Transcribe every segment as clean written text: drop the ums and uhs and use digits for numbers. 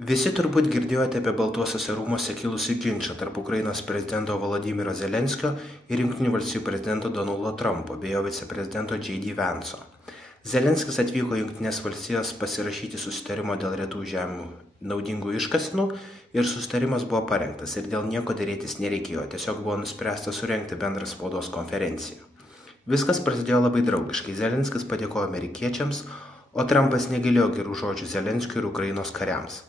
Visi turbūt girdėjote apie Baltuosiuose rūmuose kilusį ginčą tarp Ukrainos prezidento Volodymyro Zelenskio ir Jungtinių valstijų prezidento Donaldo Trumpo bei jo viceprezidento J.D. Vance'o. Zelenskis atvyko į Jungtines valstijas pasirašyti susitarimo dėl retų žemių naudingų iškasenų ir susitarimas buvo parengtas ir dėl nieko dėrėtis nereikėjo, tiesiog buvo nuspręsta surengti bendrą spaudos konferenciją. Viskas prasidėjo labai draugiškai, Zelenskis padėkojo amerikiečiams, o Trumpas negailėjo gerų žodžių Zelenskiui ir Ukrainos kariams.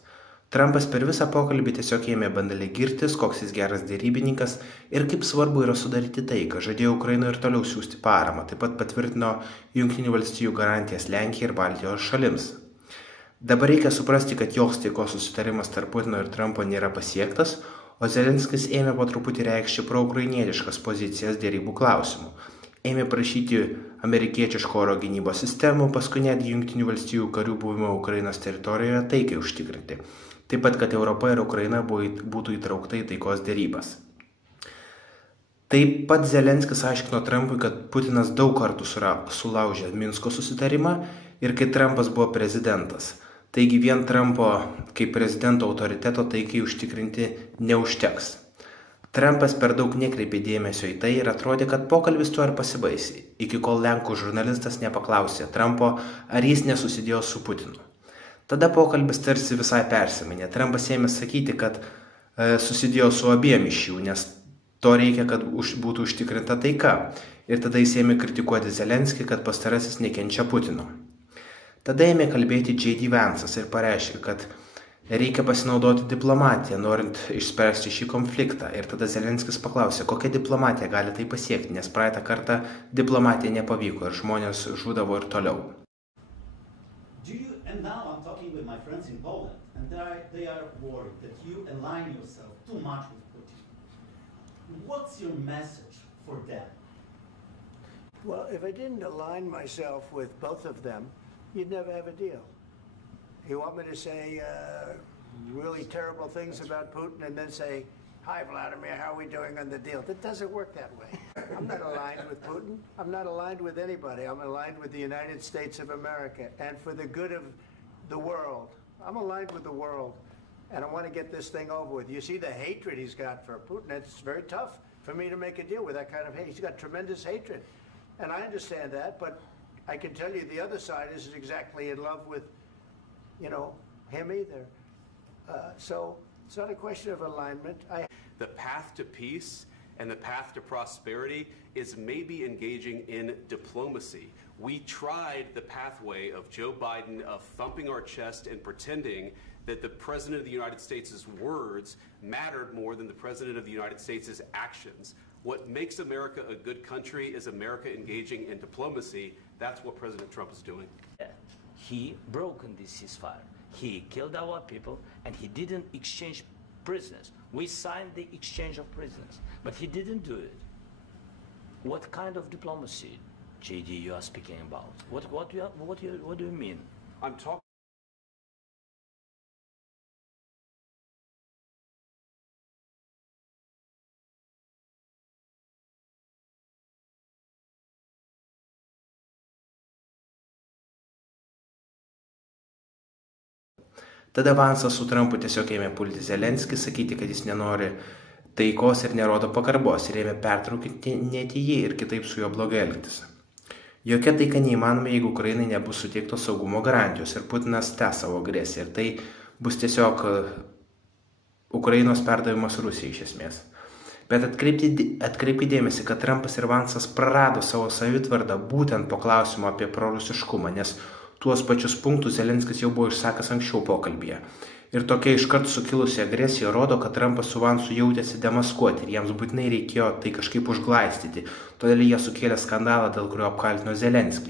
Trumpas per visą pokalbį tiesiog ėmė bandaliai girtis, koks jis geras dėrybininkas ir kaip svarbu yra sudaryti taiką, žadėjo Ukrainai ir toliau siųsti paramą, taip pat patvirtino Jungtinių valstijų garantijas Lenkijai ir Baltijos šalims. Dabar reikia suprasti, kad joks taikos susitarimas tarp Putino ir Trumpo nėra pasiektas, o Zelenskis ėmė po truputį reikšti proukrainietiškas pozicijas dėrybų klausimų. Ėmė prašyti amerikiečiško oro gynybos sistemų, paskui netgi Jungtinių valstijų karių buvimo Ukrainos teritorijoje taikai užtikrinti. Taip pat, kad Europa ir Ukraina būtų įtraukta į taikos dėrybas. Taip pat Zelenskis aiškino Trumpui, kad Putinas daug kartų sulaužė Minsko susitarimą ir kai Trumpas buvo prezidentas. Taigi vien Trumpo kaip prezidento autoriteto taikai užtikrinti neužteks. Trumpas per daug nekreipė dėmesio į tai ir atrodė, kad pokalbis tuo ir pasibaigė, iki kol lenkų žurnalistas nepaklausė Trumpo, ar jis nesusidėjo su Putinu. Tada pokalbis tarsi visai persimainė. Trumpas ėmė sakyti, kad susidėjo su abiem iš jų, nes to reikia, kad būtų užtikrinta taika. Ir tada jis ėmė kritikuoti Zelenskį, kad pastarasis nekenčia Putino. Tada ėmė kalbėti J.D. Vance'as ir pareiškė, kad reikia pasinaudoti diplomatiją, norint išspręsti šį konfliktą. Ir tada Zelenskis paklausė, kokia diplomatija gali tai pasiekti, nes praeitą kartą diplomatija nepavyko ir žmonės žūdavo ir toliau. And now I'm talking with my friends in Poland, and they are worried that you align yourself too much with Putin. What's your message for them? Well, if I didn't align myself with both of them, you'd never have a deal. You want me to say really terrible things about Putin and then say, "Hi, Vladimir, how are we doing on the deal?" That doesn't work that way. I'm not aligned with Putin. I'm not aligned with anybody. I'm aligned with the United States of America. And for the good of the world, I'm aligned with the world. And I want to get this thing over with. You see the hatred he's got for Putin. It's very tough for me to make a deal with that kind of hate. He's got tremendous hatred. And I understand that, but I can tell you the other side isn't exactly in love with, him either. So it's not a question of alignment. The path to peace and the path to prosperity is maybe engaging in diplomacy. We tried the pathway of Joe Biden of thumping our chest and pretending that the President of the United States' words mattered more than the President of the United States' actions. What makes America a good country is America engaging in diplomacy. That's what President Trump is doing. He broke this ceasefire. He killed our people, and he didn't exchange prisoners. We signed the exchange of prisoners, but he didn't do it. What kind of diplomacy, J.D., you are speaking about? What do you mean? I'm talking. Tada Vance'as su Trumpu tiesiog ėmė pulti Zelenskį, sakyti, kad jis nenori taikos ir nerodo pagarbos ir ėmė pertraukinėti jį ir kitaip su juo blogai elgtis. Jokia taika neįmanoma, jeigu Ukrainai nebus suteiktos saugumo garantijos ir Putinas tęs savo agresiją. Ir tai bus tiesiog Ukrainos perdavimas Rusijai iš esmės. Bet atkreipkite dėmesį, kad Trumpas ir Vance'as prarado savo savitvardą būtent po klausimo apie prorusiškumą, nes tuos pačius punktus Zelenskis jau buvo išsakęs anksčiau pokalbyje. Ir tokia iškart sukilusi agresija rodo, kad Trumpas su Vance'u jautėsi demaskuoti ir jiems būtinai reikėjo tai kažkaip užglaistyti. Todėl jie sukėlė skandalą, dėl kurio apkaltino Zelenskį.